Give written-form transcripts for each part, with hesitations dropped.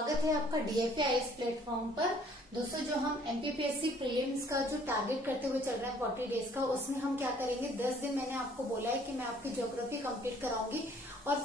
स्वागत है आपका DFA IAS प्लेटफॉर्म पर। दोस्तों, जो हम MPPSC प्रीलिम्स का जो टारगेट करते हुए चल रहा है 40 डेज का, उसमें हम क्या करेंगे, 10 दिन मैंने आपको बोला है कि मैं आपकी ज्योग्राफी कंप्लीट कराऊंगी। और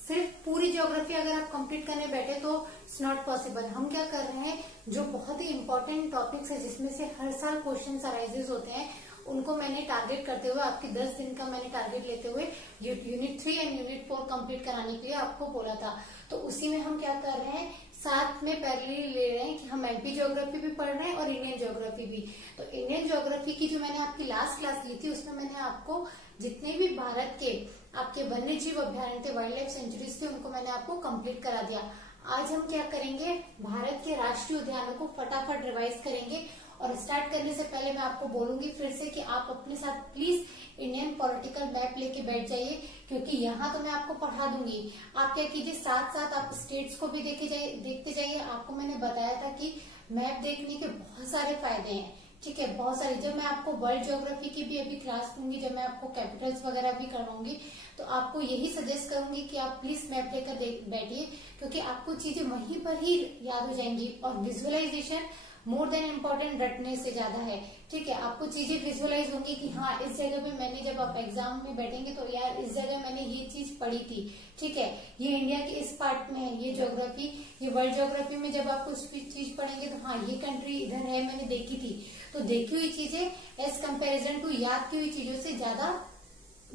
सिर्फ पूरी ज्योग्राफी अगर आप कंप्लीट करने बैठे तो इट्स नॉट पॉसिबल। हम क्या कर रहे हैं, जो बहुत ही इंपॉर्टेंट टॉपिक्स है जिसमें से हर साल क्वेश्चन अराइजेस होते हैं, उनको मैंने टारगेट करते हुए आपकी 10 दिन का मैंने टारगेट लेते हुए यूनिट 3 एंड यूनिट 4 कंप्लीट कराने के लिए आपको बोला था। तो उसी में हम क्या कर रहे हैं, साथ में पैरेलली ले रहे हैं कि हम MP ज्योग्राफी भी पढ़ रहे हैं और इंडियन ज्योग्राफी भी। तो इंडियन ज्योग्राफी की जो मैंने आपकी लास्ट क्लास ली थी, उसमें मैंने आपको जितने भी भारत के आपके वन्य जीव अभ्यारण्य थे, वाइल्ड लाइफ सेंचुरीज थे, उनको मैंने आपको कंप्लीट करा दिया। आज हम क्या करेंगे, भारत के राष्ट्रीय उद्यानों को फटाफट रिवाइज करेंगे। और स्टार्ट करने से पहले मैं आपको बोलूंगी फिर से कि आप अपने साथ प्लीज इंडियन पॉलिटिकल मैप लेके बैठ जाइए, क्योंकि यहाँ तो मैं आपको पढ़ा दूंगी। आप क्या कीजिए, साथ साथ आप स्टेट्स को भी देखते जाइए। आपको मैंने बताया था कि मैप देखने के बहुत सारे फायदे हैं, ठीक है, बहुत सारे। जब मैं आपको वर्ल्ड ज्योग्राफी की भी अभी क्लास दूंगी, जब मैं आपको कैपिटल्स वगैरह भी करवाऊंगी, तो आपको यही सजेस्ट करूंगी कि आप प्लीज मैप लेकर बैठिए, क्योंकि आपको चीजें वहीं पर ही याद हो जाएंगी। और विजुअलाइजेशन मोर देन इम्पोर्टेंट रटने से ज्यादा है, ठीक है। आपको चीजें विजुअलाइज होंगी कि हाँ, इस जगह पे मैंने, जब आप एग्जाम में बैठेंगे तो यार इस जगह मैंने ये चीज पढ़ी थी, ठीक है, ये इंडिया के इस पार्ट में है, ये ज्योग्राफी, ये वर्ल्ड ज्योग्राफी में जब आप कुछ भी चीज पढ़ेंगे तो हाँ, ये कंट्री इधर है, मैंने देखी थी। तो देखी हुई चीजें एज कंपेरिजन टू याद की हुई चीजों से ज्यादा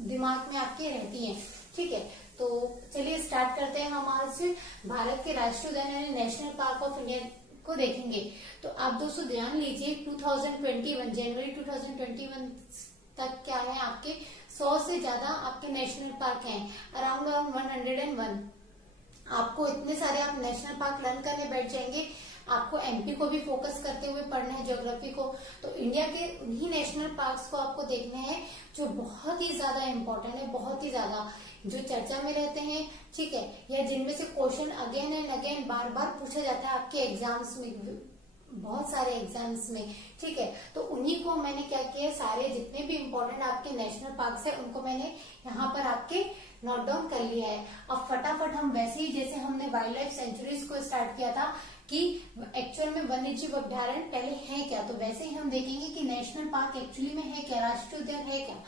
दिमाग में आपके रहती हैं, ठीक है। तो चलिए स्टार्ट करते हैं। हम आज भारत के राष्ट्रीय उद्यान यानी नेशनल पार्क ऑफ इंडिया को देखेंगे। तो आप दोस्तों ध्यान लीजिए, 2021 जनवरी 2021 तक क्या है, आपके 100 से ज्यादा आपके नेशनल पार्क हैं, अराउंड 101। आपको इतने सारे आप नेशनल पार्क लर्न करने बैठ जाएंगे। आपको MP को भी फोकस करते हुए पढ़ना है ज्योग्राफी को। तो इंडिया के उन्हीं नेशनल पार्क्स को आपको देखने हैं जो बहुत ही ज्यादा इम्पोर्टेंट है, बहुत ही ज्यादा, जो चर्चा में रहते हैं, ठीक है, या जिनमें से क्वेश्चन अगेन एंड अगेन बार बार पूछा जाता है आपके एग्जाम्स में, बहुत सारे एग्जाम्स में, ठीक है। तो उन्हीं को मैंने क्या किया, सारे जितने भी इम्पोर्टेंट आपके नेशनल पार्क्स है उनको मैंने यहाँ पर आपके नोट डाउन कर लिया है। अब फटाफट हम वैसे ही जैसे हमने वाइल्ड लाइफ सेंचुरीज को स्टार्ट किया था कि एक्चुअल में वन्य जीव अभ्यारण्य पहले है क्या, तो वैसे ही हम देखेंगे कि नेशनल पार्क एक्चुअली में है क्या, राष्ट्रीय उद्यान है क्या।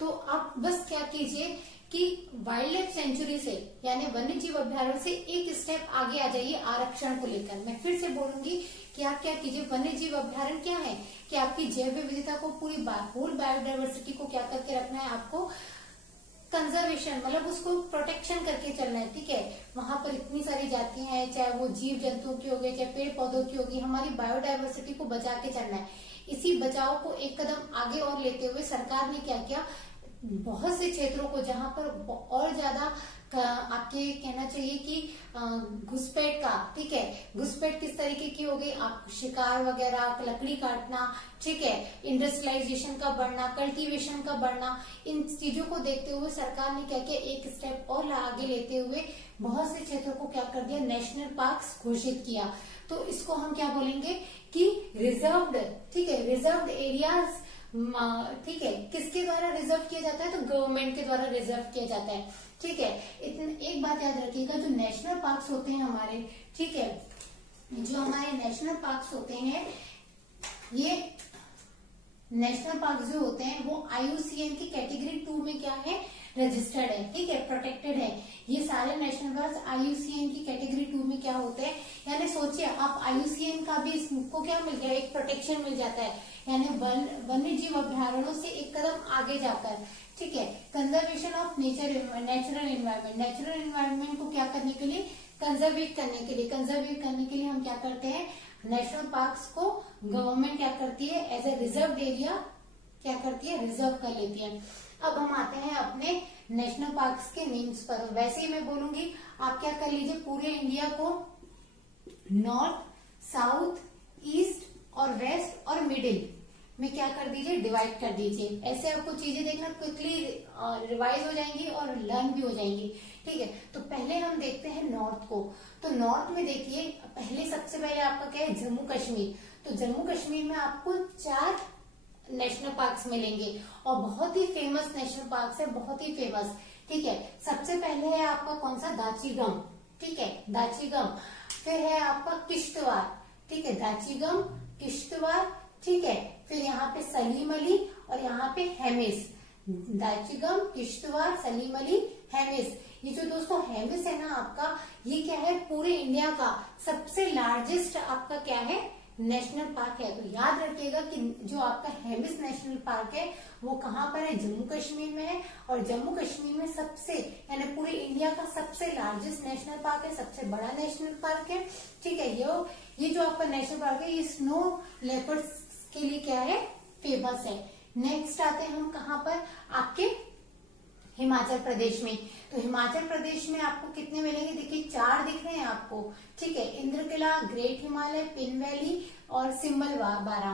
तो आप बस क्या कीजिए कि वाइल्ड लाइफ सेंचुरी से यानी वन्य जीव अभ्यारण्य से एक स्टेप आगे आ जाइए आरक्षण को लेकर। मैं फिर से बोलूंगी कि आप क्या कीजिए, वन्य जीव अभ्यारण्य क्या है कि आपकी जैव विविधता को, पूरी होल बायोडाइवर्सिटी को क्या करके रखना है, आपको कंजर्वेशन, मतलब उसको प्रोटेक्शन करके चलना है, ठीक है। वहां पर इतनी सारी जातियां हैं, चाहे वो जीव जंतुओं की होगी, चाहे पेड़ पौधों की होगी, हमारी बायोडाइवर्सिटी को बचा के चलना है। इसी बचाव को एक कदम आगे और लेते हुए सरकार ने क्या किया, बहुत से क्षेत्रों को जहां पर और ज्यादा आपके कहना चाहिए कि घुसपैठ का, ठीक है, घुसपैठ किस तरीके की हो गई, आप शिकार वगैरह, लकड़ी काटना, ठीक है, इंडस्ट्रियलाइजेशन का बढ़ना, कल्टीवेशन का बढ़ना, इन चीजों को देखते हुए सरकार ने क्या किया, एक स्टेप और आगे लेते हुए बहुत से क्षेत्रों को क्या कर दिया, नेशनल पार्क्स घोषित किया। तो इसको हम क्या बोलेंगे कि रिजर्व्ड, ठीक है, रिजर्व्ड एरियाज, ठीक है, किसके द्वारा रिजर्व किया जाता है, तो गवर्नमेंट के द्वारा रिजर्व किया जाता है, ठीक है। एक बात याद रखिएगा, जो नेशनल पार्क्स होते हैं हमारे, ठीक है, जो हमारे नेशनल पार्क्स होते हैं, ये नेशनल पार्क जो होते हैं वो IUCN की कैटेगरी 2 में क्या है, रजिस्टर्ड है, ठीक है, प्रोटेक्टेड है। ये सारे नेशनल पार्क IUCN की कैटेगरी 2 में क्या होते हैं, यानी सोचिए आप IUCN का भी इसको क्या मिल गया, एक प्रोटेक्शन मिल जाता है, यानी वन्य जीव अभ्यारण्यों से एक कदम आगे जाकर, ठीक है। Conservation of natural environment, natural environment को क्या करने के लिए, कंजर्वेट करने के लिए हम क्या करते हैं, नेशनल पार्क्स को गवर्नमेंट क्या करती है, एज ए रिजर्व एरिया क्या करती है, रिजर्व कर लेती है। अब हम आते हैं अपने नेशनल पार्क्स के नेम्स पर। वैसे ही मैं बोलूंगी, आप क्या कर लीजिए, पूरे इंडिया को नॉर्थ, साउथ, ईस्ट और वेस्ट और मिडिल में क्या कर दीजिए, डिवाइड कर दीजिए। ऐसे आपको चीजें देखना क्विकली रिवाइज हो जाएंगी और लर्न भी हो जाएंगी, ठीक है। तो पहले हम देखते हैं नॉर्थ को। तो नॉर्थ में देखिए, पहले सबसे पहले आपका क्या है, जम्मू कश्मीर। तो जम्मू कश्मीर में आपको 4 नेशनल पार्क्स मिलेंगे और बहुत ही फेमस नेशनल पार्क्स है, बहुत ही फेमस, ठीक है। सबसे पहले है आपका कौन सा, दाची गम, ठीक है, दाचीगम। फिर है आपका किश्तवाड़, ठीक है, दाचीगम, किश्तवाड़, ठीक है। फिर यहाँ पे सलीम अली और यहाँ पे हेमिस, दाचीगम, किश्तवाड़, सलीम अली, हेमिस। ये जो दोस्तों हेमिस है ना आपका, ये क्या है, पूरे इंडिया का सबसे लार्जेस्ट आपका क्या है, नेशनल पार्क है। तो याद रखिएगा कि जो आपका हेमिस नेशनल पार्क है वो कहाँ पर है, जम्मू कश्मीर में है। और जम्मू कश्मीर में सबसे यानी पूरे इंडिया का सबसे लार्जेस्ट नेशनल पार्क है, सबसे बड़ा नेशनल पार्क है, ठीक है। ये जो आपका नेशनल पार्क है ये स्नो लेपर्ड्स के लिए क्या है, फेमस है। नेक्स्ट आते हैं हम कहाँ पर, आपके हिमाचल प्रदेश में। तो हिमाचल प्रदेश में आपको कितने मिलेंगे, देखिए 4 दिख रहे हैं आपको, ठीक है, Indrakila, great Himalaya, pin valley और सिम्बल बारा।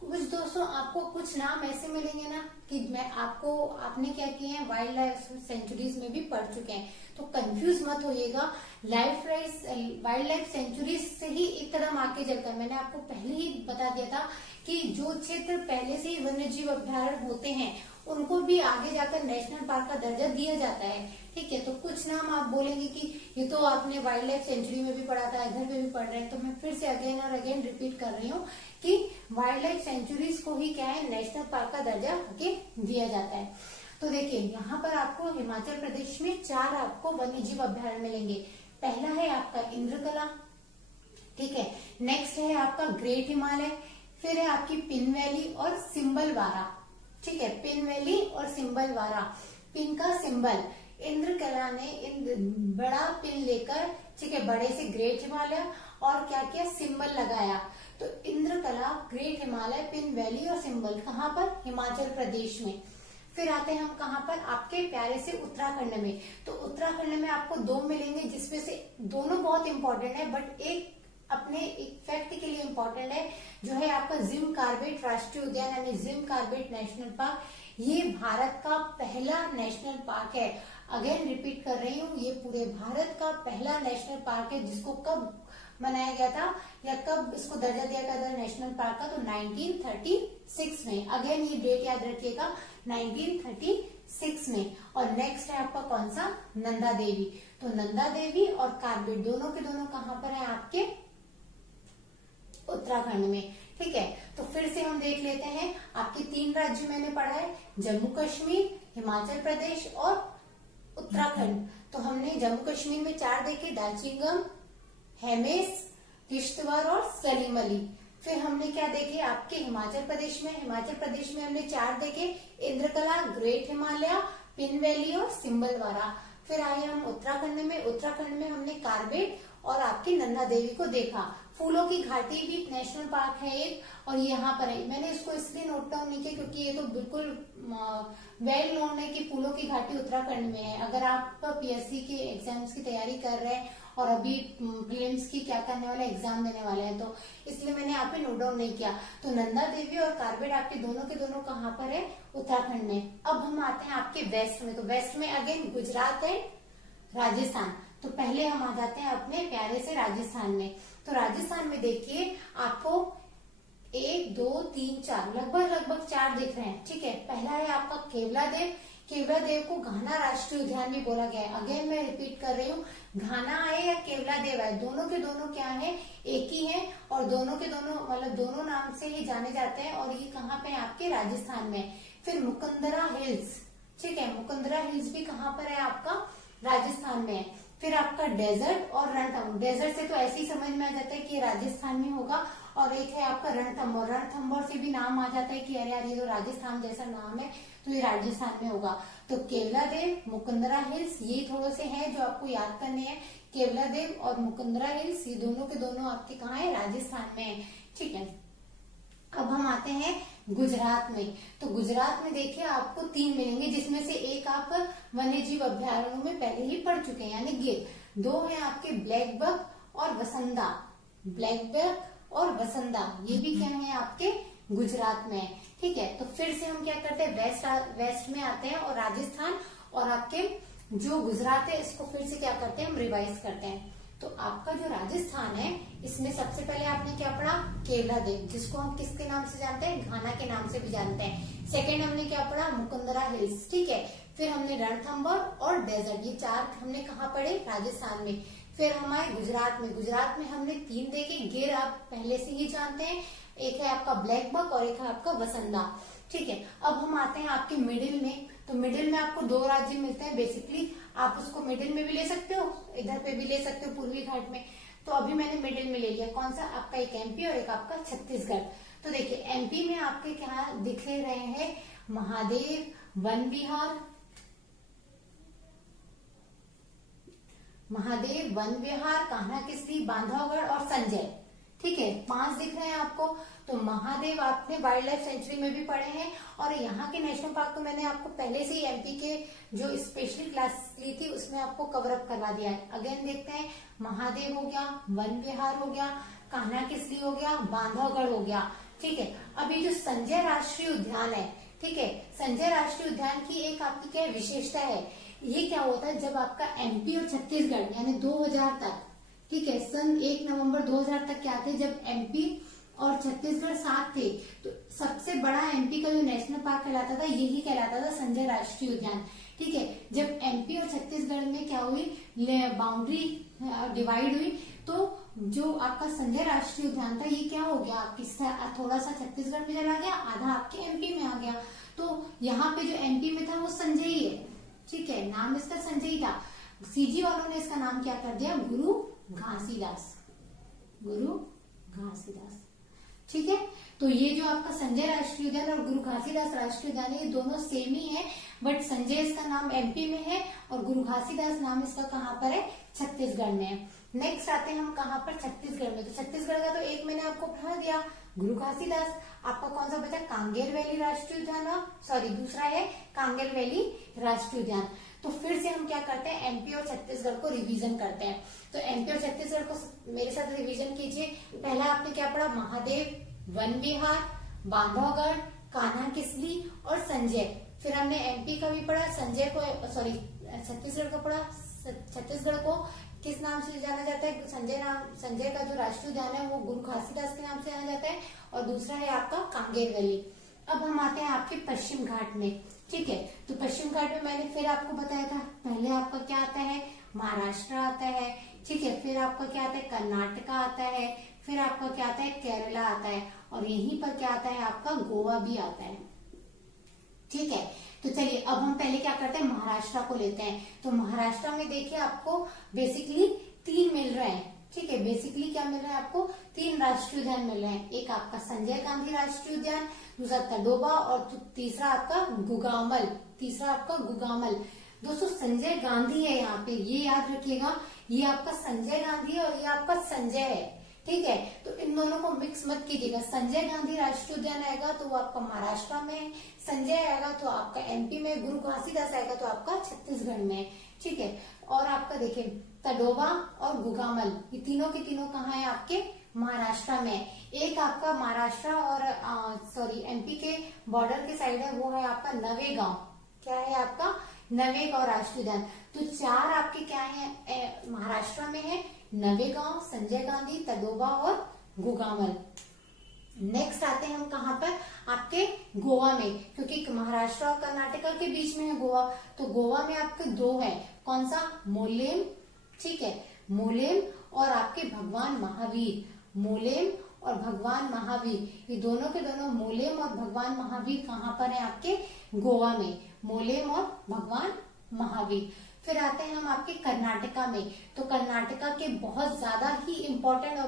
कुछ दोस्तों आपको कुछ नाम ऐसे मिलेंगे ना कि मैं आपने क्या किए हैं, वाइल्ड लाइफ सेंचुरीज में भी पढ़ चुके हैं, तो कंफ्यूज मत होइएगा। वाइल्ड लाइफ सेंचुरीज से ही एक कदम आगे चलकर मैंने आपको पहले ही बता दिया था कि जो क्षेत्र पहले से ही वन्य जीव अभ्यारण्य होते हैं उनको भी आगे जाकर नेशनल पार्क का दर्जा दिया जाता है, ठीक है। तो कुछ नाम आप बोलेंगे कि ये तो आपने वाइल्ड लाइफ सेंचुरी में भी पढ़ा था, इधर पे भी पढ़ रहे हैं, तो मैं फिर से अगेन और अगेन रिपीट कर रही हूँ कि वाइल्ड लाइफ सेंचुरीज को ही क्या है, नेशनल पार्क का दर्जा आगे दिया जाता है। तो देखिए यहाँ पर आपको हिमाचल प्रदेश में 4 आपको वन्य जीव अभ्यारण्य मिलेंगे। पहला है आपका इंद्रकला, ठीक है, नेक्स्ट है आपका ग्रेट हिमालय, फिर है आपकी पिन वैली और सिम्बल वारा, ठीक है, पिन वैली और सिम्बल वारा। पिन का सिंबल, इंद्रकला ने बड़ा पिन लेकर, ठीक है, बड़े से ग्रेट हिमालय और क्या किया, सिंबल लगाया। तो Indrakala, great Himalaya, pin valley और सिंबल कहाँ पर, हिमाचल प्रदेश में। फिर आते हैं हम कहाँ पर, आपके प्यारे से उत्तराखंड में। तो उत्तराखंड में आपको 2 मिलेंगे जिसमें से दोनों बहुत इंपॉर्टेंट है, बट एक अपने एक फैक्ट के लिए इंपॉर्टेंट है, जो है आपका जिम कार्बेट राष्ट्रीय उद्यान यानी जिम कार्बेट नेशनल पार्क। ये भारत का पहला नेशनल पार्क है। अगेन रिपीट कर रही हूँ, ये पूरे भारत का पहला नेशनल पार्क है, जिसको कब मनाया गया था या कब इसको दर्जा दिया गया था नेशनल पार्क का, तो 1936 में। अगेन ये डेट याद रखिएगा, 1936 में। और नेक्स्ट है आपका कौन सा, नंदा देवी। तो नंदा देवी और कार्बेट दोनों के दोनों कहाँ पर है, आपके उत्तराखंड में, ठीक है। तो फिर से हम देख लेते हैं, आपके 3 राज्य मैंने पढ़ा है, जम्मू कश्मीर, हिमाचल प्रदेश और उत्तराखंड। तो हमने जम्मू कश्मीर में 4 देखे, दार्जिलिंग, हेमिस, किश्तवाड़ और सलीम अली। फिर हमने क्या देखे आपके हिमाचल प्रदेश में, हमने 4 देखे, Indrakala, great Himalaya, pin valley और सिम्बल वारा। फिर आए हम उत्तराखंड में हमने कार्बेट और आपकी नंदा देवी को देखा। फूलों की घाटी भी नेशनल पार्क है एक, और ये यहाँ पर है। मैंने इसको इसलिए नोट डाउन नहीं किया क्योंकि ये तो बिल्कुल वेल नोन है कि फूलों की घाटी उत्तराखंड में है। अगर आप पीएससी के एग्जाम्स की तैयारी कर रहे हैं और अभी प्रीलिम्स की क्या करने वाले, एग्जाम देने वाले हैं, तो इसलिए मैंने यहाँ पे नोट डाउन नहीं किया। तो नंदा देवी और कार्बेट आपके दोनों के दोनों कहाँ पर है, उत्तराखंड में। अब हम आते हैं आपके वेस्ट में। तो वेस्ट में अगेन गुजरात है, राजस्थान। तो पहले हम आ जाते हैं अपने प्यारे से राजस्थान में। तो राजस्थान में देखिए आपको 1 2 3 4 लगभग 4 दिख रहे हैं, ठीक है। पहला है आपका केवलादेव। केवलादेव को घाना राष्ट्रीय उद्यान भी बोला गया है। अगेन मैं रिपीट कर रही हूँ, घाना आए या केवलादेव आए, दोनों के दोनों क्या है, एक ही है, और दोनों के दोनों मतलब दोनों नाम से ही जाने जाते हैं, और ये कहाँ पे है, आपके राजस्थान में। फिर मुकुंदरा हिल्स, ठीक है, मुकुंदरा हिल्स भी कहाँ पर है, आपका राजस्थान में है। फिर आपका डेजर्ट और रणथंभौर। डेजर्ट से तो ऐसे ही समझ में आ जाता है कि ये राजस्थान में होगा, और एक है आपका रणथंभौर। रणथंभौर से भी नाम आ जाता है कि अरे यार ये तो राजस्थान जैसा नाम है, तो ये राजस्थान में होगा। तो केवलादेव, मुकुंदरा हिल्स, ये थोड़े से हैं जो आपको याद करने हैं। केवलादेव और मुकुंदरा हिल्स ये दोनों के दोनों आपके कहाँ है, राजस्थान में है, ठीक है। अब हम आते हैं गुजरात में। तो गुजरात में देखिए आपको 3 मिलेंगे, जिसमें से एक आप वन्य जीव अभ्यारण्यों में पहले ही पढ़ चुके हैं, यानी गिर। 2 है आपके ब्लैक बक और वसंदा, ब्लैक बक और वसंदा, ये भी क्या है आपके गुजरात में, ठीक है। तो फिर से हम क्या करते हैं, वेस्ट में आते हैं और राजस्थान और आपके जो गुजरात है इसको फिर से क्या करते हैं, हम रिवाइज करते हैं। तो आपका जो राजस्थान है इसमें सबसे पहले आपने क्या पढ़ा, केवलादेव, जिसको हम किसके नाम से जानते हैं, घाना के नाम से भी जानते हैं। सेकंड हमने क्या पढ़ा, मुकुंदरा हिल्स, ठीक है। फिर हमने रणथंभौर और डेजर्ट, ये 4 हमने कहाँ पढ़े, राजस्थान में। फिर हमारे गुजरात में हमने 3 देखे। गिर आप पहले से ही जानते हैं, एक है आपका ब्लैक बक और एक है आपका वसंदा। ठीक है, अब हम आते हैं आपके मिडिल में। तो मिडिल में आपको 2 राज्य मिलते हैं बेसिकली, आप उसको मिडिल में भी ले सकते हो, इधर पे भी ले सकते हो पूर्वी घाट में। तो अभी मैंने मिडिल में ले लिया, कौन सा आपका, एक एमपी और एक आपका छत्तीसगढ़। तो देखिए एमपी में आपके क्या दिख रहे हैं, महादेव, वन विहार, कान्हा किसली, बांधवगढ़ और संजय। ठीक है, 5 दिख रहे हैं आपको। तो महादेव आपने वाइल्ड लाइफ सेंचुरी में भी पढ़े हैं, और यहाँ के नेशनल पार्क तो मैंने आपको पहले से ही एमपी के जो स्पेशली क्लास ली थी उसमें आपको कवर अप करवा दिया है। अगेन देखते हैं, महादेव हो गया, वन विहार हो गया, कान्हा किसली हो गया, बांधवगढ़ हो गया। ठीक है, अभी जो संजय राष्ट्रीय उद्यान है, ठीक है, संजय राष्ट्रीय उद्यान की एक आपकी क्या विशेषता है, ये क्या होता है, जब आपका एमपी और छत्तीसगढ़ यानी 2000 तक, ठीक है, सन 1 नवंबर 2000 तक क्या थे, जब एमपी और छत्तीसगढ़ साथ थे, तो सबसे बड़ा एमपी का जो नेशनल पार्क कहलाता था यही कहलाता था संजय राष्ट्रीय उद्यान। ठीक है, जब एमपी और छत्तीसगढ़ में क्या हुई, बाउंड्री डिवाइड हुई, तो जो आपका संजय राष्ट्रीय उद्यान था ये क्या हो गया, आपकी थोड़ा सा छत्तीसगढ़ में चला गया, आधा आपके एमपी में आ गया। तो यहाँ पे जो एमपी में था वो संजय ही है। ठीक है, नाम इसका संजय ही था। सीजी वालों ने इसका नाम क्या कर दिया, गुरु घासीदास, गुरु घासीदास। ठीक है, तो ये जो आपका संजय राष्ट्रीय उद्यान और गुरु घासीदास राष्ट्रीय उद्यान है, ये दोनों सेम ही है, बट संजय इसका नाम एमपी में है और गुरु घासीदास नाम इसका कहाँ पर है, छत्तीसगढ़ में है। नेक्स्ट आते हैं हम कहाँ पर, छत्तीसगढ़ में। तो छत्तीसगढ़ का तो एक मैंने आपको पढ़ा दिया, गुरु घासीदास। आपका कौन सा बचा, कांगेर वैली राष्ट्रीय उद्यान, सॉरी दूसरा है कांगेर वैली राष्ट्रीय उद्यान। तो फिर से हम क्या करते हैं, एमपी और छत्तीसगढ़ को रिवीजन करते हैं। तो एमपी और छत्तीसगढ़ को मेरे साथ रिवीजन कीजिए। पहला आपने क्या पढ़ा, महादेव, वन विहार, बांधवगढ़, कान्हा किसली और संजय। फिर हमने एमपी का भी पढ़ा, संजय को सॉरी छत्तीसगढ़ का पढ़ा, छत्तीसगढ़ को किस नाम से जाना जाता है, संजय का जो राष्ट्रीय उद्यान है वो गुरु घासीदास के नाम से जाना जाता है, और दूसरा है आपका कांगेर वैली। अब हम आते हैं आपके पश्चिम घाट में। ठीक है, तो पश्चिम घाट में मैंने फिर आपको बताया था, पहले आपका क्या आता है, महाराष्ट्र आता है। ठीक है, फिर आपका क्या आता है, कर्नाटका आता है, फिर आपका क्या आता है, केरला आता है, और यहीं पर क्या आता है आपका, गोवा भी आता है। ठीक है, तो चलिए अब हम पहले क्या करते हैं, महाराष्ट्र को लेते हैं। तो महाराष्ट्र में देखिए आपको बेसिकली 3 मिल रहे हैं। ठीक है, बेसिकली क्या मिल रहा है आपको, 3 राष्ट्रीय उद्यान मिल रहे हैं। एक आपका संजय गांधी राष्ट्रीय उद्यान, दूसरा तडोबा और तीसरा आपका गुगामल, दोस्तों संजय गांधी है यहाँ पे, ये याद रखिएगा, ये आपका संजय गांधी है और ये आपका संजय है। ठीक है, तो इन दोनों को मिक्स मत कीजिएगा। संजय गांधी राष्ट्रीय उद्यान आएगा तो वो आपका महाराष्ट्र में है, संजय आएगा तो आपका एमपी में, गुरु घासीदास आएगा तो आपका छत्तीसगढ़ में है। ठीक है, और आपका देखिए तडोबा और गुगामल, ये तीनों के तीनों कहाँ है, आपके महाराष्ट्र में। एक आपका महाराष्ट्र और एमपी के बॉर्डर के साइड है, वो है आपका नवेगांव। क्या है आपका, नवेगांव राष्ट्रीय उद्यान। तो 4 आपके क्या है, महाराष्ट्र में है, नवेगांव, संजय गांधी, तडोबा और गुगामल। नेक्स्ट आते हैं हम कहाँ पर, आपके गोवा में, क्योंकि महाराष्ट्र और कर्नाटका के बीच में है गोवा। तो गोवा में आपके 2 है, कौन सा, मोलेम। ठीक है, मोलेम और आपके भगवान महावीर, मोलेम और भगवान महावीर, ये दोनों के दोनों, मोलेम और भगवान महावीर कहाँ पर है, आपके गोवा में, मोलेम और भगवान महावीर। फिर आते हैं हम आपके कर्नाटका में। तो कर्नाटका के बहुत ज्यादा ही इंपॉर्टेंट और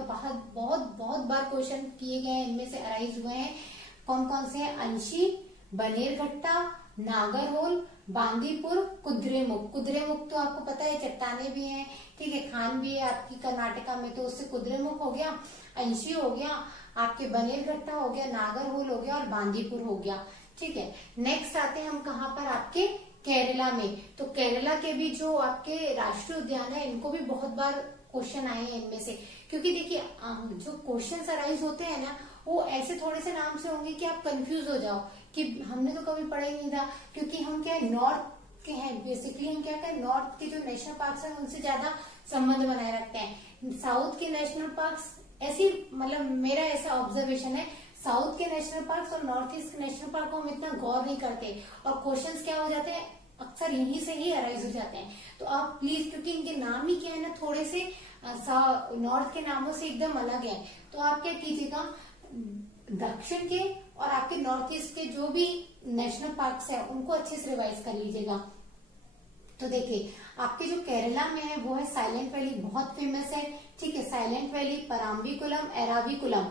बहुत बार क्वेश्चन किए गए हैं, इनमें से अराइज हुए हैं। कौन कौन से हैं, अंशी, बनेरघट्टा, नागरहोल, बांदीपुर, कुद्रेमुख। कुद्रेमुख तो आपको पता है चट्टाने भी हैं, ठीक है, खान भी है आपकी कर्नाटका में, तो उससे कुद्रेमुख हो गया, अंशी हो गया, आपके बनेरघट्टा हो गया, नागरहोल हो गया और बांदीपुर हो गया। ठीक है, नेक्स्ट आते हैं हम कहाँ पर, आपके केरला में। तो केरला के भी जो आपके राष्ट्रीय उद्यान है, इनको भी बहुत बार क्वेश्चन आए हैं इनमें से, क्योंकि देखिए जो क्वेश्चन अराइज होते हैं ना, वो ऐसे थोड़े से नाम से होंगे कि आप कंफ्यूज हो जाओ कि हमने तो कभी पढ़ा ही नहीं था, क्योंकि हम क्या नॉर्थ के हैं, बेसिकली हम क्या करें, नॉर्थ के जो नेशनल पार्क है उनसे ज्यादा संबंध बनाए रखते हैं। साउथ के नेशनल पार्क ऐसी, मतलब मेरा ऐसा ऑब्जर्वेशन है, साउथ के नेशनल पार्क और नॉर्थ ईस्ट के नेशनल पार्क को हम इतना गौर नहीं करते, और क्वेश्चंस क्या हो जाते हैं, अक्सर यहीं से ही अराइज हो जाते हैं। तो आप प्लीज, क्योंकि इनके नाम ही क्या है ना, थोड़े से नॉर्थ के नामों से एकदम अलग है, तो आप क्या कीजिएगा, दक्षिण के और आपके नॉर्थ ईस्ट के जो भी नेशनल पार्क्स है उनको अच्छे से रिवाइज कर लीजिएगा। तो देखिए, आपके जो केरला में है वो है साइलेंट वैली, बहुत फेमस है। ठीक है, साइलेंट वैली, पराम्बीकुलम, एराविकुलम।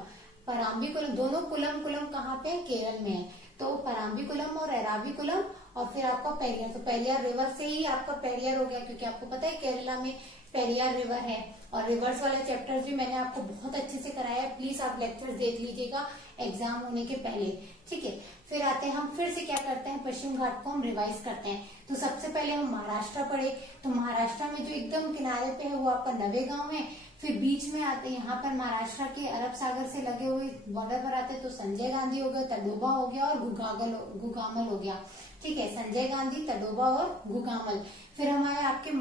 पराम्बीकुलम, दोनों कुलम कुलम कहाँ पे, केरल में है। तो पराम्बीकुलम और एराविकुलम, और फिर आपका पेरियार। तो पेरियार रिवर से ही आपका पेरियार हो गया, क्योंकि आपको पता है केरला में पेरियार रिवर है। और रिवर्स वाला चैप्टर्स भी मैंने आपको बहुत अच्छे से कराया है, प्लीज आप लेक्चर्स देख लीजिएगा एग्जाम होने के पहले। ठीक है, फिर आते हैं हम, फिर से क्या करते हैं, पश्चिम घाट को हम रिवाइज करते हैं। तो सबसे पहले हम महाराष्ट्र पढ़े, तो महाराष्ट्र में जो एकदम किनारे पे है वो आपका नवेगांव है। फिर बीच में आते हैं यहाँ पर महाराष्ट्र के अरब सागर से लगे हुए बॉर्डर पर आते हैं, तो संजय गांधी हो गया, तडोबा हो गया और गुगामल हो गया। ठीक है, संजय गांधी, तडोबा और गुगामल। फिर हमारे आपके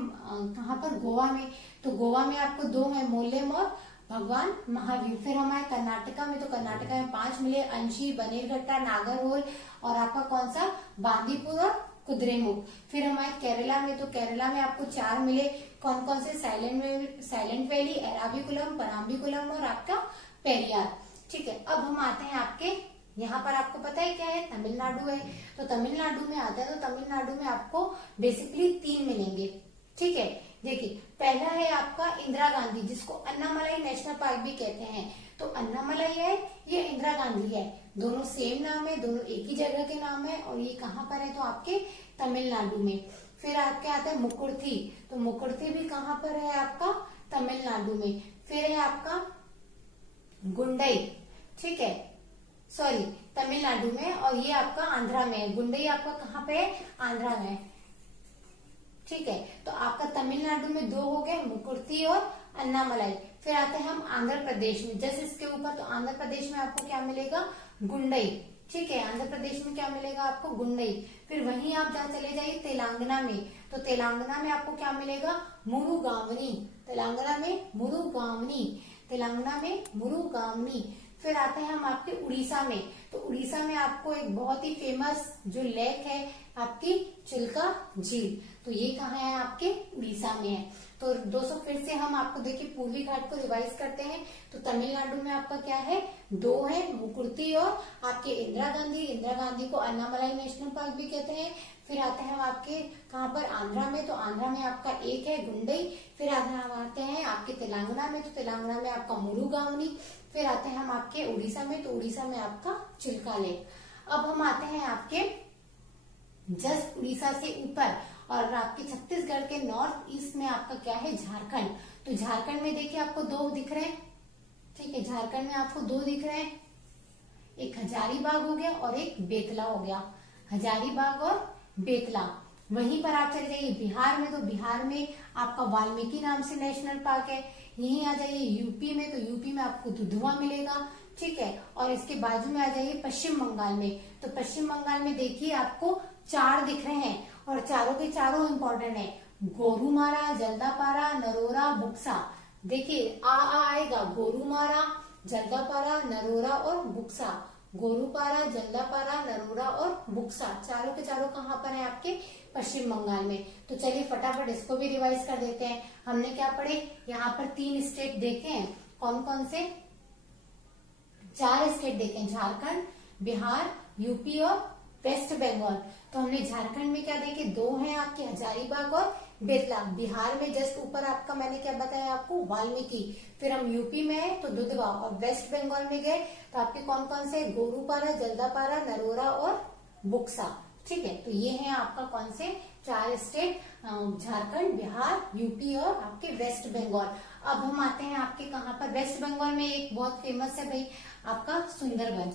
कहाँ पर, गोवा में। तो गोवा में आपको दो है, मोलेम और भगवान महावीर। फिर हमारे कर्नाटका में, तो कर्नाटका में 5 मिले, अंशी, बनेरघट्टा, नागरहोल और आपका कौन सा, बांदीपुर और कुद्रेमुख। फिर हमारे केरला में, तो केरला में आपको 4 मिले, कौन कौन से, साइलेंट वैली, एराविकुलम, पराम्बीकुलम और आपका पेरियार। ठीक है, अब हम आते हैं आपके यहाँ पर, आपको पता है क्या है, तमिलनाडु है। तो तमिलनाडु में आते हैं, तो तमिलनाडु में आपको बेसिकली 3 मिलेंगे। ठीक है, देखिए, पहला है आपका इंदिरा गांधी, जिसको अन्नामलाई नेशनल पार्क भी कहते हैं। तो अन्नामलाई है, ये इंदिरा गांधी है, दोनों सेम नाम है, दोनों एक ही जगह के नाम है, और ये कहाँ पर है, तो आपके तमिलनाडु में। फिर आपके आता है मुकुर्थी, तो मुकुर्थी भी कहाँ पर है, आपका तमिलनाडु में। फिर है आपका गुंडई, ठीक है, सॉरी, तमिलनाडु में, और ये आपका आंध्रा में है। गुंडई आपका कहाँ पे है, आंध्रा में। ठीक है, तो आपका तमिलनाडु में 2 हो गए, मुकुर्थी और अन्नामलाई। फिर आते हैं हम आंध्र प्रदेश में, जैसे इसके ऊपर, तो आंध्र प्रदेश में आपको क्या मिलेगा, गुंडई। ठीक है, आंध्र प्रदेश में क्या मिलेगा आपको, गुंडई। फिर वहीं आप जहाँ चले जाइए तेलंगाना में, तो तेलंगाना में आपको क्या मिलेगा, मुरुगामनी। तेलंगाना में मुरुगामनी, तेलंगाना में मुरुगामनी। फिर आते हैं हम आपके उड़ीसा में, तो उड़ीसा में आपको एक बहुत ही फेमस जो लेक है आपकी, चिल्का झील। तो ये कहाँ है, आपके उड़ीसा में है। तो दोस्तों फिर से हम आपको देखिए पूर्वी घाट को रिवाइज करते हैं। तो तमिलनाडु में आपका क्या है, 2 है, मुकुर्थी और आपके इंदिरा गांधी। इंदिरा गांधी को अन्नामलाई नेशनल पार्क भी कहते हैं। फिर आते हैं हम आपके कहाँ पर, आंध्रा में, तो आंध्रा में आपका 1 है, गुंडई। फिर आते हैं आपके तेलंगाना में, तो तेलंगाना में आपका मुरुगामनी। फिर आते हैं हम आपके उड़ीसा में, तो उड़ीसा में आपका चिल्का लेक। अब हम आते हैं आपके जस्ट उड़ीसा से ऊपर, और आपके छत्तीसगढ़ के नॉर्थ ईस्ट में आपका क्या है, झारखंड। तो झारखंड में देखिए आपको 2 दिख रहे हैं। ठीक है, झारखंड में आपको 2 दिख रहे हैं, एक हजारीबाग हो गया और एक बेतला हो गया, हजारीबाग और बेतला। वहीं पर आप चले जाइए बिहार में, तो बिहार में आपका वाल्मीकि नाम से नेशनल पार्क है। यहीं आ जाइए यूपी में, तो यूपी में आपको दुधवा मिलेगा। ठीक है, और इसके बाजू में आ जाइए पश्चिम बंगाल में, तो पश्चिम बंगाल में देखिए आपको 4 दिख रहे हैं, और चारों के चारों इंपॉर्टेंट है, गोरुमारा, जल्दापारा, नरोरा, बुक्सा। देखिए आ आएगा, गोरुमारा, जल्दापारा, नरोरा और बुक्सा। गोरुपारा, जल्दापारा, नरोरा और बुक्सा, चारों के चारों कहाँ पर है, आपके पश्चिम बंगाल में। तो चलिए फटाफट इसको भी रिवाइज कर देते हैं। हमने क्या पढ़े, यहाँ पर 3 स्टेट देखे हैं, कौन कौन से, 4 स्टेट देखे हैं, झारखंड, बिहार, यूपी और वेस्ट बंगाल। तो हमने झारखंड में क्या देखे, 2 हैं आपके, हजारीबाग और बेतला। बिहार में जस्ट ऊपर आपका मैंने क्या बताया आपको, वाल्मीकि। फिर हम यूपी में है तो दुधवा, और वेस्ट बंगाल में गए तो आपके कौन कौन से, गोरुपारा, जल्दापारा, नरोरा और बुक्सा। ठीक है, तो ये है आपका कौन से 4 स्टेट, झारखंड, बिहार, यूपी और आपके वेस्ट बंगाल। अब हम आते हैं आपके कहाँ पर, वेस्ट बंगाल में एक बहुत फेमस है भाई आपका सुंदरबन।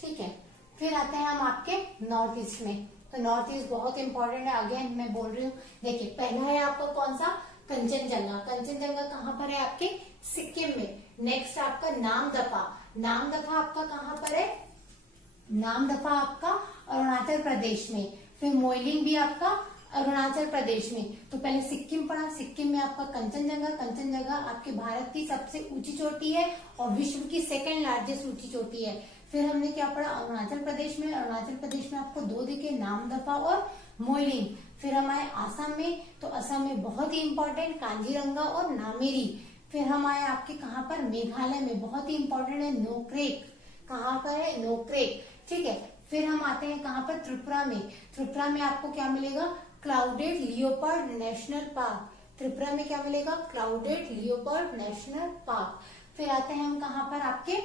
ठीक है, फिर आते हैं हम आपके नॉर्थ ईस्ट में, तो नॉर्थ ईस्ट बहुत इंपॉर्टेंट है, अगेन मैं बोल रही हूँ। देखिए पहला है आपका कौन सा, कंचनजंगा। कंचनजंगा कहाँ पर है, आपके सिक्किम में। नेक्स्ट आपका नामदफा। नामदफा आपका कहाँ पर है, नामदफा आपका अरुणाचल प्रदेश में। फिर मोइलिंग भी आपका अरुणाचल प्रदेश में। तो पहले सिक्किम पढ़ा, सिक्किम में आपका कंचनजंगा। कंचनजंगा आपके भारत की सबसे ऊंची चोटी है और विश्व की 2nd लार्जेस्ट ऊंची चोटी है। फिर हमने क्या पढ़ा, अरुणाचल प्रदेश में। अरुणाचल प्रदेश में आपको 2 दिखे, नामदफा और मोइलिंग। फिर हम आए आसाम में, तो असम में बहुत ही इंपॉर्टेंट कांजीरंगा और नामेरी। फिर हम आए आपके कहाँ पर, मेघालय में, बहुत ही इंपॉर्टेंट है नोक्रेक। कहाँ पर है, नोक्रेक, ठीक है। फिर हम आते हैं कहाँ पर, त्रिपुरा में। त्रिपुरा में आपको क्या मिलेगा, clouded leopard national park. Tripura में क्या मिलेगा, क्लाउडेड लियोपार्ड नेशनल पार्क। फिर आते हैं हम कहाँ पर, आपके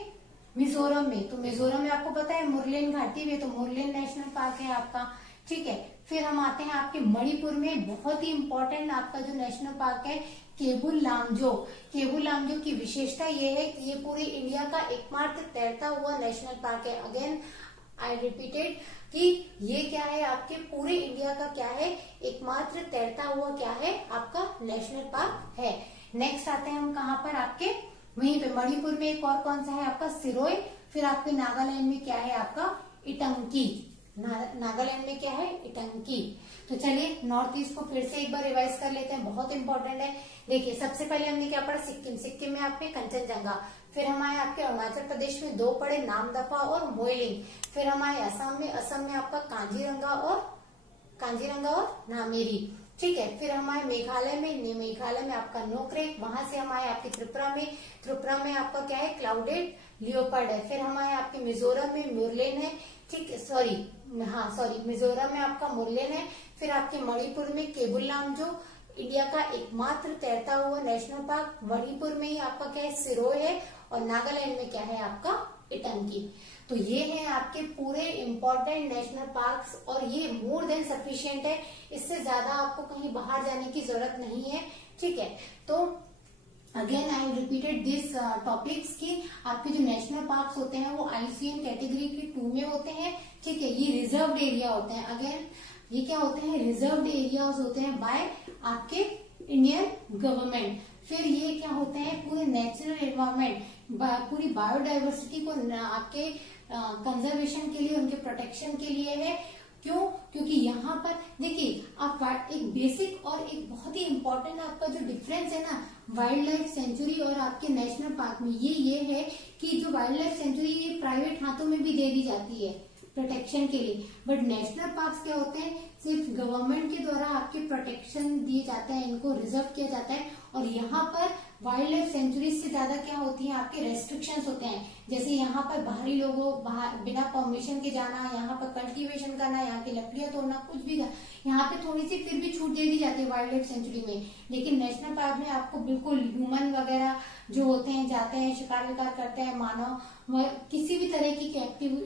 मिजोरम में। तो मिजोरम में आपको पता है मुरलेन घाटी में, तो मुरलेन नेशनल पार्क है आपका, ठीक है। फिर हम आते हैं आपके मणिपुर में, बहुत ही इंपॉर्टेंट आपका जो नेशनल पार्क है केबुल लामजो। केबुल लामजो की विशेषता ये है कि ये पूरे इंडिया का एकमात्र तैरता हुआ नेशनल पार्क है। अगेन आई रिपीटेड कि ये क्या है, आपके पूरे इंडिया का क्या है, एकमात्र तैरता हुआ क्या है, आपका नेशनल पार्क है। नेक्स्ट आते हैं हम कहाँ पर, आपके वहीं पे मणिपुर में एक और कौन सा है आपका, सिरोय। फिर आपके नागालैंड में क्या है आपका, इटंकी। नागालैंड में क्या है, इटंकी। तो चलिए नॉर्थ ईस्ट को फिर से एक बार रिवाइज कर लेते हैं, बहुत इंपॉर्टेंट है। देखिए सबसे पहले हमने क्या पढ़ा, सिक्किम। सिक्किम में आपके कंचनजंगा। फिर हम आए आपके अरुणाचल प्रदेश में, दो पढ़े, नामदफा और मोइलिंग। फिर हम आए असम में। असम में आपका कांजीरंगा और नामेरी, ठीक है। फिर हम आए मेघालय में। मेघालय में आपका नोक्रेक। वहां से हम आए आपके त्रिपुरा में। त्रिपुरा में आपका क्या है, क्लाउडेड लियोपार्ड है। फिर हम आए आपके मिजोरम में, मुरलेन है, ठीक है, सॉरी मिजोरम में आपका मुरलेन है। फिर आपके मणिपुर में केबुल लामजो, इंडिया का एकमात्र तैरता हुआ नेशनल पार्क। मणिपुर में ही आपका क्या है, सिरोय है। और नागालैंड में क्या है आपका, इटंकी। तो ये है आपके पूरे इंपॉर्टेंट नेशनल पार्क्स, और ये मोर देन सफिशिएंट है। इससे ज्यादा आपको कहीं बाहर जाने की जरूरत नहीं है, ठीक है। तो again I repeated this topics की आपके जो नेशनल पार्क्स होते हैं वो IUCN कैटेगरी के 2 में होते हैं, ठीक है। ये रिजर्व्ड एरिया होते हैं। अगेन ये क्या होते हैं, रिजर्व्ड एरियाज होते हैं बाय आपके इंडियन गवर्नमेंट। फिर ये क्या होते हैं, पूरे नेचुरल एनवायरमेंट, पूरी बायोडाइवर्सिटी को आपके कंजर्वेशन के लिए, उनके प्रोटेक्शन के लिए है। क्यों, क्योंकि यहाँ पर देखिए आप एक बेसिक और एक बहुत ही इंपॉर्टेंट आपका जो डिफरेंस है ना वाइल्ड लाइफ सेंचुरी और आपके नेशनल पार्क में, ये है कि जो वाइल्ड लाइफ सेंचुरी ये प्राइवेट हाथों में भी दे दी जाती है प्रोटेक्शन के लिए, बट नेशनल पार्क्स क्या होते हैं, सिर्फ गवर्नमेंट के द्वारा आपके प्रोटेक्शन दिए जाते हैं, इनको रिजर्व किया जाता है। और यहाँ पर वाइल्ड लाइफ सेंचुरीज से ज्यादा क्या होती है, आपके रेस्ट्रिक्शंस होते हैं। जैसे यहाँ पर बाहरी लोगों बिना परमिशन के जाना, यहाँ पर कल्टीवेशन करना, यहाँ की लकड़ियां तोड़ना, कुछ भी यहाँ पे थोड़ी सी फिर भी छूट दे दी जाती है वाइल्ड लाइफ सेंचुरी में। लेकिन नेशनल पार्क में आपको बिल्कुल ह्यूमन वगैरह जो होते हैं, जाते हैं, शिकार विकार करते हैं, मानव किसी भी तरह की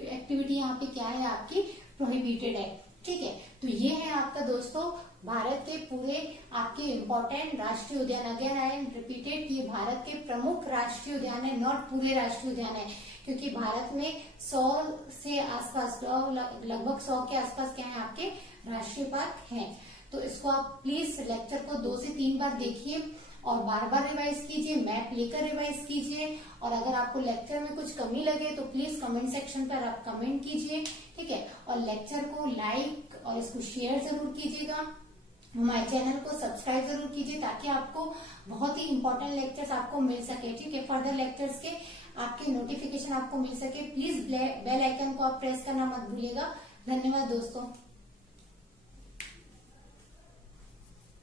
एक्टिविटी यहाँ पे क्या है, आपकी प्रोहिबिटेड है, ठीक है। तो ये है आपका दोस्तों भारत के पूरे आपके इम्पोर्टेंट राष्ट्रीय उद्यान। अगेन आई एम रिपीटेड, ये भारत के प्रमुख राष्ट्रीय उद्यान है, नॉट पूरे राष्ट्रीय उद्यान है, क्योंकि भारत में 100 से आसपास, लगभग 100 के आसपास क्या है आपके राष्ट्रीय पार्क हैं। तो इसको आप प्लीज लेक्चर को 2 से 3 बार देखिए और बार बार रिवाइज कीजिए, मैप लेकर रिवाइज कीजिए। और अगर आपको लेक्चर में कुछ कमी लगे तो प्लीज कमेंट सेक्शन पर आप कमेंट कीजिए, ठीक है। और लेक्चर को लाइक और इसको शेयर जरूर कीजिएगा। हमारे चैनल को सब्सक्राइब जरूर कीजिए ताकि आपको बहुत ही इंपॉर्टेंट लेक्चर्स आपको मिल सके, ठीक है। फर्दर लेक्चर्स के आपके नोटिफिकेशन आपको मिल सके। प्लीज बेल आइकन को आप प्रेस करना मत भूलिएगा। धन्यवाद दोस्तों।